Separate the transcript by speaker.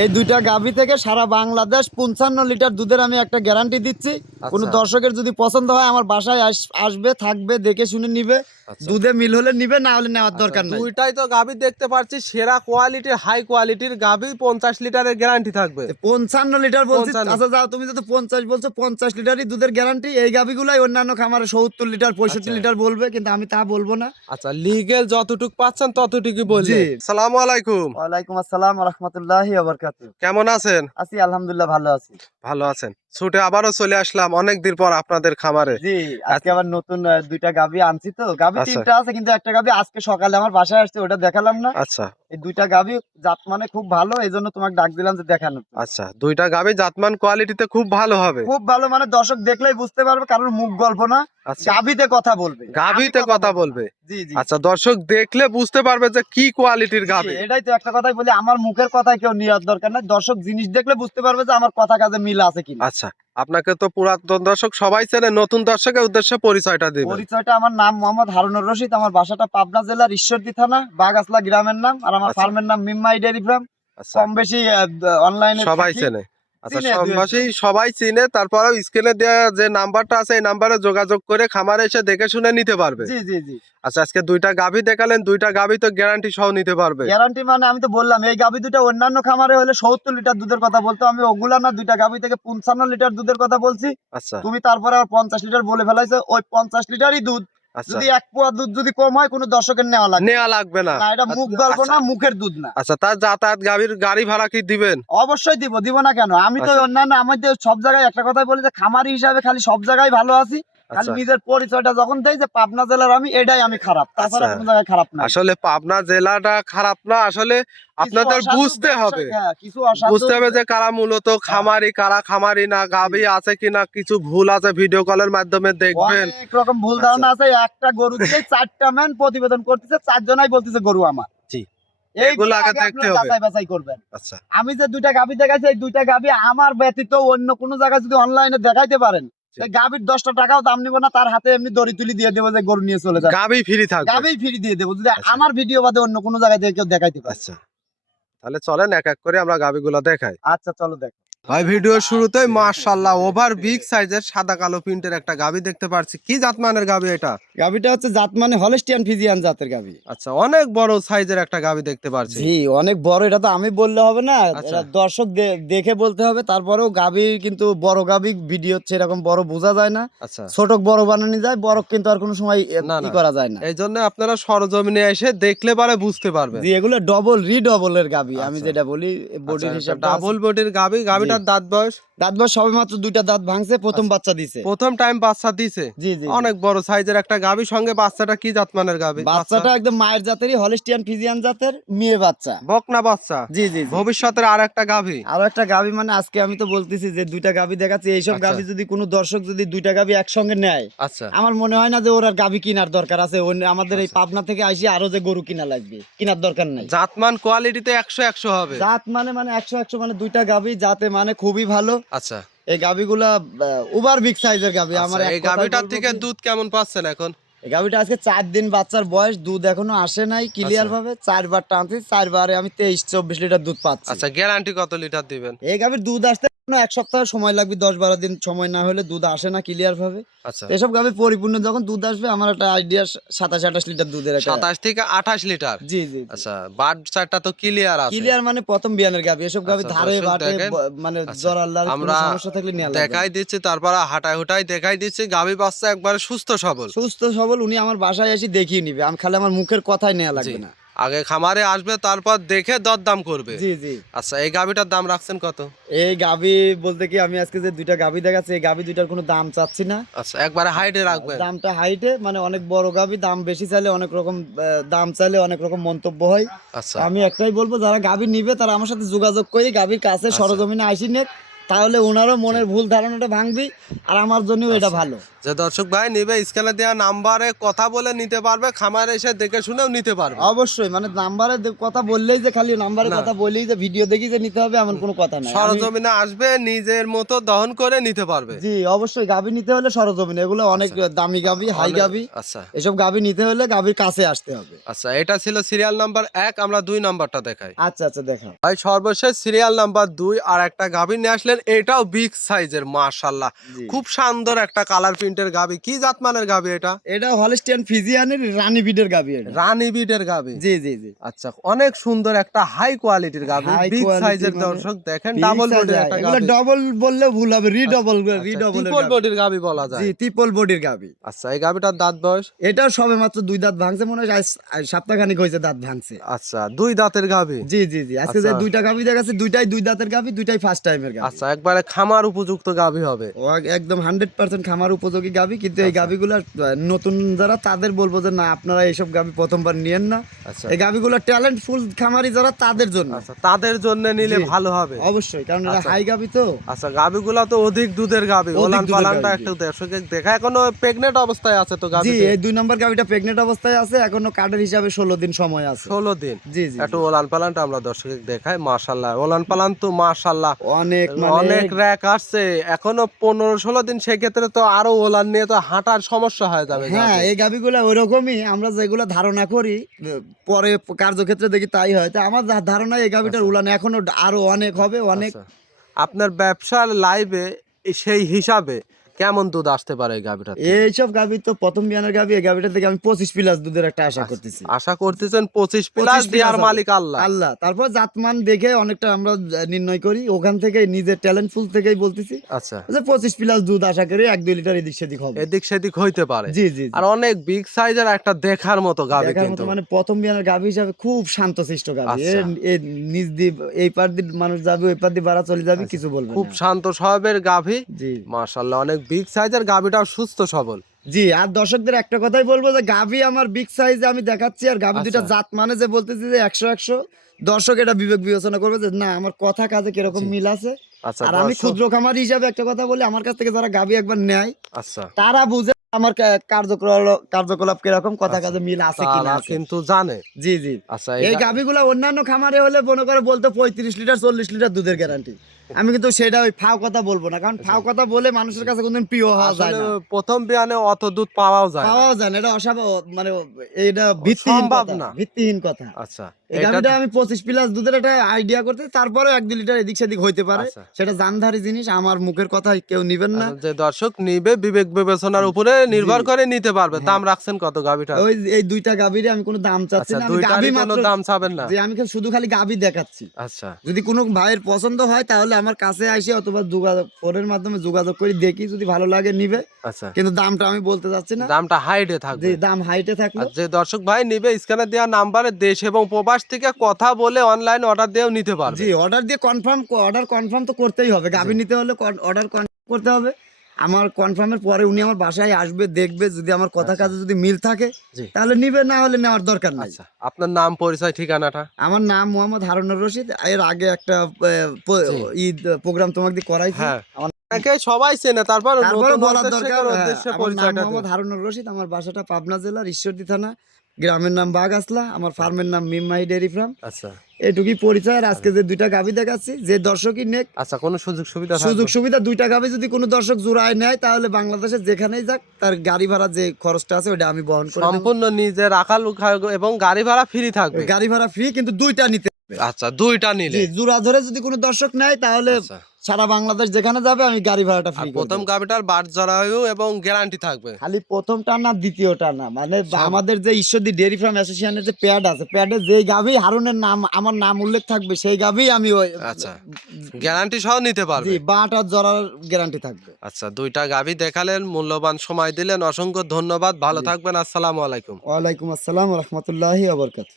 Speaker 1: এই দুইটা গাভী থেকে সারা বাংলাদেশ পঞ্চান্ন লিটার দুধের আমি একটা গ্যারান্টি দিচ্ছি। কোনো
Speaker 2: আচ্ছা।
Speaker 1: দর্শকের যদি পছন্দ হয় আমার বাসায় আসবে থাকবে দেখে শুনে নিবে।
Speaker 2: আচ্ছা।
Speaker 1: দুধে মিল হলে নিবে না হলে নেওয়ার দরকার নেই।
Speaker 2: দুইটাই তো গাভী দেখতে পাচ্ছি সেরা কোয়ালিটির হাই কোয়ালিটির গাভী পঞ্চাশ লিটারের গ্যারান্টি থাকবে।
Speaker 1: পঞ্চান্ন লিটার বলছি আচ্ছা যাও তুমি যদি পঞ্চাশ বলছো পঞ্চাশ লিটারই দুধের গ্যারান্টি এই গাভীগুলাই অন্যান্য খামারে সত্তর লিটার পঁয়ষট্টি
Speaker 2: আচ্ছা।
Speaker 1: লিটার বলবে কিন্তু আমি তা বলব না।
Speaker 2: আচ্ছা লিগেল যতটুকু পাচ্ছেন ততটুকু বলছি। সালামু আলাইকুম।
Speaker 1: ওয়ালাইকুম আসসালাম রহমতুল্লাহ
Speaker 2: কেমন আছেন?
Speaker 1: আছি আলহামদুলিল্লাহ ভালো আছি।
Speaker 2: ভালো আছেন। ছুটে আবারও চলে আসলাম অনেক দিন পর আপনাদের খামারে।
Speaker 1: জি আজকে আবার নতুন দুইটা গাভী আনছি তো। গাভী
Speaker 2: আচ্ছা।
Speaker 1: তিনটা আছে কিন্তু একটা গাভী আজকে সকালে আমার বাসায় আসছে ওটা দেখালাম না।
Speaker 2: আচ্ছা।
Speaker 1: এই দুইটা গাভী জাত মানে খুব ভালো এই জন্য তোমাকে ডাক দিলাম যে দেখানো
Speaker 2: আচ্ছা দুইটা গাভী জাতমান কোয়ালিটিতে খুব ভালো হবে।
Speaker 1: খুব ভালো মানে দর্শক দেখলেই বুঝতে পারবে কারণ মুখ গল্প না
Speaker 2: আচ্ছা।
Speaker 1: গাভীতে কথা বলবে।
Speaker 2: গাভীতে কথা বলবে।
Speaker 1: জি জি।
Speaker 2: আচ্ছা দর্শক দেখলে বুঝতে পারবে যে কি কোয়ালিটির গাভী।
Speaker 1: এটাই তো একটা কথাই বলি আমার মুখের কথাই কেউ নেওয়ার দরকার নাই। দর্শক জিনিস দেখলে বুঝতে পারবে যে আমার কথা কাজে মিল আছে কিনা।
Speaker 2: আচ্ছা আপনাকে তো পুরাতন দর্শক সবাই চেনে নতুন দর্শকের উদ্দেশ্যে পরিচয়টা দিবেন।
Speaker 1: পরিচয়টা আমার নাম মোহাম্মদ হারুনুর রশিদ আমার বাসাটা পাবনা জেলার ঈশ্বরদী থানা বাগাসলা গ্রামের নাম আর আমার
Speaker 2: আচ্ছা।
Speaker 1: ফার্মের নাম মিম্মাই ডেরি ফার্ম।
Speaker 2: আচ্ছা।
Speaker 1: কম বেশি অনলাইনে
Speaker 2: সবাই চেনে। আচ্ছা
Speaker 1: দুই
Speaker 2: সববাসী সবাই চিনে তারপরেও স্ক্রিনে দেওয়া যে নাম্বারটা আছে এই নাম্বারে যোগাযোগ করে খামারে এসে দেখে শুনে নিতে পারবে।
Speaker 1: জি জি জি।
Speaker 2: আচ্ছা আজকে দুইটা গাভী দেখালেন দুইটা গাভী তো গ্যারান্টি সহ নিতে পারবে।
Speaker 1: গ্যারান্টি মানে আমি তো বললাম এই গাভী দুটো অন্যান্য খামারে হলে সত্তর লিটার দুধের কথা বলতো আমি ওগুলা না দুইটা গাভী থেকে পঞ্চান্ন লিটার দুধের কথা বলছি।
Speaker 2: আচ্ছা।
Speaker 1: তুমি তারপরে আর পঞ্চাশ লিটার বলে ফেলাইছো ওই পঞ্চাশ লিটারই দুধ। যদি এক পোয়া দুধ যদি কম হয় কোনো দর্শকের নেওয়া লাগবে
Speaker 2: নেওয়া লাগবে না।
Speaker 1: এটা মুখ গল্প
Speaker 2: আচ্ছা।
Speaker 1: না মুখের দুধ না।
Speaker 2: আচ্ছা তার যাতায়াত গাভীর গাড়ি ভাড়া কি দিবেন?
Speaker 1: অবশ্যই দিব দিব না কেন? আমি তো
Speaker 2: আচ্ছা।
Speaker 1: অন্যান্য আমাদের সব জায়গায় একটা কথাই বলি যে খামারি হিসাবে খালি সব জায়গায় ভালো আছি। খালি
Speaker 2: আচ্ছা
Speaker 1: নিজের পরিচয়টা যখন দেয় যে পাবনা জেলার আমি এটাই আমি খারাপ। তাছাড়া
Speaker 2: আচ্ছা।
Speaker 1: কোনো জায়গায় খারাপ না
Speaker 2: আসলে পাবনা জেলাটা খারাপ না আসলে আপনাদের বুঝতে হবে।
Speaker 1: কিছু
Speaker 2: বুঝতে হবে যে কারা মূলত খামারি কারা খামারি না গাভী আছে কিনা কিছু ভুল আছে ভিডিও কলের মাধ্যমে দেখবেন।
Speaker 1: অনেক রকম ভুল ধারণা আছে একটা গরু চারটা ম্যান প্রতিবেদন করতেছে চারজনাই বলতেছে গরু আমার।
Speaker 2: জি।
Speaker 1: এইগুলো
Speaker 2: আগে
Speaker 1: আগে
Speaker 2: দেখতে হবে।
Speaker 1: যাচাই বাছাই করবেন।
Speaker 2: আচ্ছা।
Speaker 1: আমি যে দুইটা গাভী দেখাইছি এই দুইটা গাভী আমার ব্যতীত অন্য কোনো জায়গায় যদি অনলাইনে দেখাইতে পারেন গাভীর দশটা টাকাও দাম নিব না তার হাতে এমনি দড়ি তুলি দিয়ে দেবো যে গরু নিয়ে চলে যায়
Speaker 2: গাভী ফ্রি থাকবে।
Speaker 1: গাভী ফ্রি দিয়ে দেবো যদি
Speaker 2: আচ্ছা।
Speaker 1: আমার ভিডিও বাদে অন্য কোনো জায়গায় থেকে কেউ দেখাইতে পারে।
Speaker 2: আচ্ছা। তাহলে চলেন এক এক করে আমরা গাভীগুলো দেখাই।
Speaker 1: আচ্ছা চলো দেখ।
Speaker 2: ভাই ভিডিও শুরুতেই মাশাআল্লাহ ওভার বিগ সাইজের সাদা কালো প্রিন্টের একটা গাভী দেখতে পাচ্ছি কি জাতমানের গাভী এটা?
Speaker 1: গাভীটা হচ্ছে জাত মানে হলেস্টিয়ান ফিজিয়ান জাতের গাভী
Speaker 2: আচ্ছা অনেক বড় সাইজের একটা গাভী দেখতে পাচ্ছি
Speaker 1: জি অনেক বড় এটা তো আমি বললে হবে না।
Speaker 2: আচ্ছা।
Speaker 1: এটা দর্শক দেখে বলতে হবে তারপরেও গাভীর কিন্তু বড় গাভী ভিডিও হচ্ছে এরকম বড় বোঝা যায় না।
Speaker 2: আচ্ছা।
Speaker 1: ছোট বড় বানানো যায় বড় কিন্তু আর কোনো সময়
Speaker 2: না,
Speaker 1: করা যায় না।
Speaker 2: এই জন্য আপনারা সরজমিনে এসে দেখলে পারে বুঝতে পারবেন।
Speaker 1: জি এগুলো ডবল রিডবল এর গাভী আমি
Speaker 2: আচ্ছা।
Speaker 1: যেটা বলি বডির হিসাব
Speaker 2: ডাবল বডির গাভী দাঁত বয়স?
Speaker 1: দাঁত বয়স সবে মাত্র দুইটা দাঁত ভাঙছে প্রথম
Speaker 2: আচ্ছা।
Speaker 1: বাচ্চা দিছে।
Speaker 2: প্রথম টাইম বাচ্চা দিছে?
Speaker 1: জি জি
Speaker 2: অনেক বড় সাইজের একটা গাভী সঙ্গে বাচ্চাটা কি জাতমানের গাভী?
Speaker 1: বাচ্চাটা একদম মায়ের জাতেরই হলিস্টিয়ান ফিজিয়ান জাতের মেয়ে বাচ্চা।
Speaker 2: বকনা বাচ্চা?
Speaker 1: জি জি।
Speaker 2: ভবিষ্যতের আর একটা গাভী?
Speaker 1: আরও একটা গাভী মানে আজকে আমি তো বলতেছি যে দুইটা গাভী দেখাচ্ছি এইসব
Speaker 2: আচ্ছা।
Speaker 1: গাভী যদি কোনো দর্শক যদি দুইটা গাভী একসঙ্গে নেয়
Speaker 2: আচ্ছা।
Speaker 1: আমার মনে হয় না যে ওর আর গাভী কেনার দরকার আছে। আমাদের এই
Speaker 2: আচ্ছা।
Speaker 1: পাবনা থেকে আইসি আরও যে গরু কিনা লাগবে কেনার দরকার নাই।
Speaker 2: জাতমান কোয়ালিটিতে একশো একশো হবে।
Speaker 1: জাত মানে মানে একশো একশো মানে দুইটা গাভী জাতে মানে খুবই ভালো।
Speaker 2: আচ্ছা।
Speaker 1: এই গাবিগুলা ওভার বিগ সাইজের গাবি আমার
Speaker 2: এই
Speaker 1: গাবিটার
Speaker 2: থেকে দুধ কেমন পাচ্ছেন এখন?
Speaker 1: এই গাভীটা আজকে চার দিন বাচ্চার বয়স দুধ এখনও আসে নাই ক্লিয়ার
Speaker 2: আচ্ছা।
Speaker 1: ভাবে চারবার টানছি চারবারে আমি তেইশ চব্বিশ লিটার দুধ পাচ্ছি।
Speaker 2: আচ্ছা গ্যারান্টি কত লিটার দিবেন?
Speaker 1: এই গাবির দুধ আসতে এখনও এক সপ্তাহ সময় লাগবে দশ বারো দিন সময় না হলে দুধ আসে না ক্লিয়ার ভাবে
Speaker 2: আচ্ছা।
Speaker 1: এসব গাভী পরিপূর্ণ যখন দুধ আসবে আমার একটা আইডিয়া সাতাশ আঠাশ লিটার দুধের
Speaker 2: সাতাশ থেকে আঠাশ লিটার?
Speaker 1: জি জি
Speaker 2: আচ্ছা বাট চারটা তো ক্লিয়ার আছে।
Speaker 1: ক্লিয়ার মানে প্রথম বিয়ানের গাভী এসব গাভী
Speaker 2: আচ্ছা,
Speaker 1: ধারে বাটে মানে
Speaker 2: আচ্ছা,
Speaker 1: কোনো
Speaker 2: আমরা
Speaker 1: সমস্যা থাকলে নিয়ে
Speaker 2: দেখাই দিচ্ছি তারপরে হাঁটাই হুটাই দেখাই দিচ্ছি গাভী বাচ্চা একবারে সুস্থ সবল।
Speaker 1: সুস্থ সবল উনি আমার বাসায় এসে দেখিয়ে নিবে আমি খালি আমার মুখের কথাই নেওয়া লাগবে না।
Speaker 2: আগে খামারে আসবে তারপর দেখে দরদাম করবে।
Speaker 1: জি জি।
Speaker 2: আচ্ছা এই গাভীটার দাম রাখছেন কত?
Speaker 1: এই গাভী বলতে কি আমি আজকে যে দুইটা গাভী দেখাচ্ছি এই গাভী দুইটার কোনো দাম চাচ্ছি না।
Speaker 2: আচ্ছা একবারে হাইটে রাখবেন।
Speaker 1: দামটা হাইটে মানে অনেক বড় গাভী দাম বেশি চাইলে অনেক রকম দাম চাইলে অনেক রকম মন্তব্য হয়।
Speaker 2: আচ্ছা।
Speaker 1: আমি একটাই বলব যারা গাভী নিবে তারা আমার সাথে যোগাযোগ করে গাভীর কাছে সরজমিনে আসি নেক। তাহলে ওনারও মনের ভুল ধারণাটা ভাঙবি আর আমার জন্যও এটা
Speaker 2: আচ্ছা।
Speaker 1: ভালো।
Speaker 2: যে দর্শক ভাই নিবে স্ক্যানে দেওয়া নাম্বারে কথা বলে নিতে পারবে খামারে এসে দেখে শুনেও নিতে পারবে।
Speaker 1: অবশ্যই মানে নাম্বারে কথা বললেই যে খালি নাম্বারে কথা বললেই যে ভিডিও দেখি যে নিতে হবে এমন কোনো কথা নাই।
Speaker 2: সরজমিনে আসবে নিজের মতো দহন করে নিতে পারবে।
Speaker 1: জি অবশ্যই গাভি নিতে হলে সরজমিন এগুলো অনেক দামি গাভি হাই গাভি।
Speaker 2: আচ্ছা।
Speaker 1: এসব গাভি নিতে হলে গাভির কাছে আসতে হবে।
Speaker 2: আচ্ছা এটা ছিল সিরিয়াল নাম্বার এক আমরা দুই নাম্বারটা দেখাই।
Speaker 1: আচ্ছা আচ্ছা দেখা
Speaker 2: ভাই সর্বশেষ সিরিয়াল নাম্বার দুই আর একটা গাভী নিয়ে আসলেন এটাও বিগ সাইজের মাশাল্লাহ। খুব সুন্দর একটা কালার প্রিন্টের গাভী কি জাতমানের গাভী এটা?
Speaker 1: এটা হলিস্টিয়ান ফিজিয়ানের রানী বিডের গাভি এটা।
Speaker 2: রানী বিটের গাভী
Speaker 1: জি জি জি।
Speaker 2: আচ্ছা অনেক সুন্দর একটা হাই কোয়ালিটির
Speaker 1: High
Speaker 2: বিগ সাইজের
Speaker 1: মানে
Speaker 2: দর্শক দেখেন ডাবল বডির
Speaker 1: হয়।
Speaker 2: একটা গাভী
Speaker 1: ডবল বললে ভুল হবে রিডবল
Speaker 2: আচ্ছা,
Speaker 1: রিডবল
Speaker 2: ট্রিপল বডির গাভী বলা যায়।
Speaker 1: জি ট্রিপল বডির গাভি
Speaker 2: আচ্ছা এই গাভীটার দাঁত বয়স?
Speaker 1: এটাও সবে মাত্র দুই দাঁত ভাঙছে মনে হয় সপ্তাহখানিক হয়েছে দাঁত ভাঙছে।
Speaker 2: আচ্ছা দুই দাঁতের গাভী
Speaker 1: জি জি জি আজকে যে
Speaker 2: আচ্ছা।
Speaker 1: দুইটা গাভি দেখাচ্ছে দুইটাই দুই দাঁতের গাভি দুইটাই ফার্স্ট টাইমের গাভি
Speaker 2: আচ্ছা একবারে খামার উপযুক্ত গাভী হবে।
Speaker 1: ও একদম হান্ড্রেড পার্সেন্ট খামার উপযোগী গাভি কিন্তু এই
Speaker 2: আচ্ছা।
Speaker 1: নতুন যারা তাদের বলব যে না আপনারা এইসব গাভি প্রথমবার নিয়েন না।
Speaker 2: আচ্ছা।
Speaker 1: এই গাভিগুলো খামারি যারা তাদের জন্য।
Speaker 2: আচ্ছা তাদের জন্য নিলে ভালো হবে।
Speaker 1: অবশ্যই কারণ। হাই গাভি তো।
Speaker 2: আচ্ছা গাভিগুলা তো অধিক দুধের গাভি। ওলান পালানটা একটু দর্শকে দেখা এখনও প্রেগনেন্ট অবস্থায় আছে তো
Speaker 1: জি এই দুই নম্বর গাভিটা প্রেগনেন্ট অবস্থায় আছে এখনও কার্ডের হিসাবে ষোলো দিন সময় আছে।
Speaker 2: ষোলো দিন।
Speaker 1: জি জি
Speaker 2: একটু ওলান পালানটা আমরা দর্শকে দেখাই মাশাল্লাহ ওলান পালান তো মাশাল্লাহ
Speaker 1: অনেক
Speaker 2: অনেক র্যাক আসছে। এখনও পনেরো ষোলো দিন সেক্ষেত্রে তো আরও ওলান নিয়ে তো হাঁটার সমস্যা হয়ে যাবে
Speaker 1: হ্যাঁ এই গাভিগুলো ওইরকমই আমরা যেগুলো ধারণা করি পরে কার্যক্ষেত্রে দেখি তাই হয়। তো আমার ধারণা এই গাভিটার উলান এখনও আরও অনেক হবে অনেক
Speaker 2: আচ্ছা। আপনার ব্যবসার লাইভে সেই হিসাবে কেমন দুধ আসতে পারে এই গাভিটা
Speaker 1: এইসব গাভি তো প্রথম বিয়ানের গাভি এই গাভিটা থেকে আমি পঁচিশ প্লাস দুধের একটা আশা করতেছি।
Speaker 2: আশা করতেছেন পঁচিশ প্লাস
Speaker 1: 25
Speaker 2: দেওয়ার মালিক আল্লাহ।
Speaker 1: আল্লাহ তারপর জাতমান দেখে অনেকটা আমরা নির্ণয় করি। ওখান থেকে নিজের ট্যালেন্টফুল থেকেই বলতেছি
Speaker 2: আচ্ছা।
Speaker 1: যে পঁচিশ প্লাস দুধ আশা করি এক দুই লিটার এদিক সেদিক হবে।
Speaker 2: এদিক সেদিক হইতে পারে।
Speaker 1: জি জি।
Speaker 2: আর অনেক বিগ সাইজের একটা দেখার মতো গাভি কিন্তু।
Speaker 1: মানে প্রথম বিয়ানের গাভি হিসাবে খুব শান্তশিষ্ট গাভি।
Speaker 2: আচ্ছা।
Speaker 1: নিজ দিয়ে এই পার দিয়ে মানুষ যাবে ওই পার দিয়ে বাড়া চলে যাবে কিছু বলবে
Speaker 2: আচ্ছা। খুব শান্ত স্বভাবের গাভি।
Speaker 1: জি।
Speaker 2: মাশাল্লাহ অনেক বিগ সাইজের গাভিটাও সুস্থ সবল।
Speaker 1: জি আর দর্শকদের একটা কথাই বলব যে গাভি আমার বিগ সাইজে আমি দেখাচ্ছি আর গাভি দুটা
Speaker 2: আচ্ছা।
Speaker 1: জাত মানে যে বলতেছি যে একশো একশো। দর্শক এটা বিবেক বিবেচনা করবে যে না আমার কথা কাজে কীরকম মিল আছে।
Speaker 2: আচ্ছা
Speaker 1: আর আমি ক্ষুদ্র খামারি হিসাবে একটা কথা বলি আমার কাছ থেকে যারা গাভি একবার নেয়
Speaker 2: আচ্ছা।
Speaker 1: তারা বুঝে আমার কার্যকলাপ কার্যকলাপ কীরকম কথা
Speaker 2: আচ্ছা।
Speaker 1: কাজে মিল আছে কিনা
Speaker 2: কিন্তু জানে।
Speaker 1: জি জি।
Speaker 2: আচ্ছা
Speaker 1: এই গাভিগুলা অন্যান্য খামারে হলে মনে করে বলতে পঁয়ত্রিশ লিটার চল্লিশ লিটার দুধের গ্যারান্টি আমি কিন্তু সেটা ওই ফাও কথা বলব না কারণ ফাও কথা বলে মানুষের কাছে কোনদিন প্রিয় হওয়া যায় না।
Speaker 2: প্রথম বিয়ানে অত দুধ পাওয়াও যায়।
Speaker 1: পাওয়াও যায় না এটা অস্বাভাবিক মানে এটা ভিত্তিহীন কথা
Speaker 2: না।
Speaker 1: ভিত্তিহীন কথা।
Speaker 2: আচ্ছা এটা
Speaker 1: আমি পঁচিশ প্লাস দুধের একটা আইডিয়া করতে তারপরে এক দুই লিটার এদিক সেদিক হইতে পারে।
Speaker 2: আচ্ছা।
Speaker 1: সেটা জানধারি জিনিস আমার মুখের কথা কেউ নিবেন না।
Speaker 2: যে দর্শক নিবে বিবেক বিবেচনার উপরে নির্ভর করে নিতে পারবে। দাম রাখছেন কত গাভিটা
Speaker 1: ওই এই দুইটা গাভিরে আমি কোনো দাম চাচ্ছি
Speaker 2: আচ্ছা
Speaker 1: না আমি গাভি মাত্র
Speaker 2: দাম চাবেন না।
Speaker 1: যে আমি শুধু খালি গাভি দেখাচ্ছি।
Speaker 2: আচ্ছা।
Speaker 1: যদি কোনো ভাইয়ের পছন্দ হয় তাহলে আমার কাছে আসে অথবা যোগাযোগ ফোনের মাধ্যমে যোগাযোগ করে দেখি যদি ভালো লাগে নিবে।
Speaker 2: আচ্ছা।
Speaker 1: কিন্তু দামটা আমি বলতে চাচ্ছি না।
Speaker 2: দামটা হাইটে থাকবে।
Speaker 1: যে দাম হাইটে
Speaker 2: থাকবে যে দর্শক ভাই নিবে স্ক্যানে দেওয়া নাম্বারে দেশ এবং প্রবাস থেকে কথা বলে অনলাইন অর্ডার দিয়েও নিতে পারবে।
Speaker 1: জি অর্ডার দিয়ে কনফার্ম অর্ডার কনফার্ম তো করতেই হবে। গাভি নিতে হলে অর্ডার কনফার্ম করতে হবে। আমার কনফার্মের পরে উনি আমার বাসায় আসবে দেখবে যদি আমার কথা কাজে যদি মিল থাকে তাহলে নিবে না হলে নেওয়ার দরকার নাই।
Speaker 2: আচ্ছা। আপনার নাম পরিচয় ঠিকানাটা?
Speaker 1: আমার নাম মোহাম্মদ হারুনুর রশিদ। এর আগে একটা। ঈদ প্রোগ্রাম তোমাকে দিয়ে করাইছি।
Speaker 2: হ্যাঁ। সবাই চেনে তারপর
Speaker 1: বলার দরকার হ্যাঁ। মোহাম্মদ হারুনুর রশিদ। আমার বাসাটা পাবনা জেলার ঈশ্বরদী থানা। গ্রামের নাম বাগাসলা আমার ফার্মের নাম মিমমাহি ডেয়ারি ফার্ম।
Speaker 2: আচ্ছা।
Speaker 1: এটুকুই পরিচয় আর আজকে যে দুইটা গাভি দেখাচ্ছি যে দর্শকই নেক।
Speaker 2: আচ্ছা কোনো সুযোগ সুবিধা
Speaker 1: সুযোগ সুবিধা দুইটা গাভি যদি কোনো দর্শক জোড়ায় নেয় তাহলে বাংলাদেশে যেখানেই যাক তার গাড়ি ভাড়া যে খরচটা আছে ওটা আমি বহন করে
Speaker 2: সম্পূর্ণ নিজে রাখাল এবং গাড়ি ভাড়া ফ্রি থাকবে?
Speaker 1: গাড়ি ভাড়া ফ্রি কিন্তু দুইটা নিতে হবে।
Speaker 2: আচ্ছা দুইটা নিলে?
Speaker 1: জোড়া ধরে যদি কোনো দর্শক নেয় তাহলে
Speaker 2: আচ্ছা।
Speaker 1: সারা বাংলাদেশ যেখানে যাবে আমি গাড়ি ভাড়াটা ফ্রি
Speaker 2: প্রথম গাভিটার বাট জরায়ু এবং গ্যারান্টি থাকবে।
Speaker 1: খালি প্রথমটা না দ্বিতীয়টা না? মানে আমাদের যে ঈশ্বরদী ডেয়ারি ফার্ম অ্যাসোসিয়েশনের যে প্যাড আছে প্যাডে যে গাভি হারুনের নাম আমার নাম উল্লেখ থাকবে সেই গাভি আমি ওই
Speaker 2: আচ্ছা। গ্যারান্টি সহ নিতে
Speaker 1: জি
Speaker 2: পারবে
Speaker 1: বাট আর জরার গ্যারান্টি থাকবে।
Speaker 2: আচ্ছা দুইটা গাভি দেখালেন মূল্যবান সময় দিলেন অসংখ্য ধন্যবাদ ভালো থাকবেন আসসালামু আলাইকুম।
Speaker 1: ওয়ালাইকুম আসসালাম রহমতুল্লাহি আবরকাত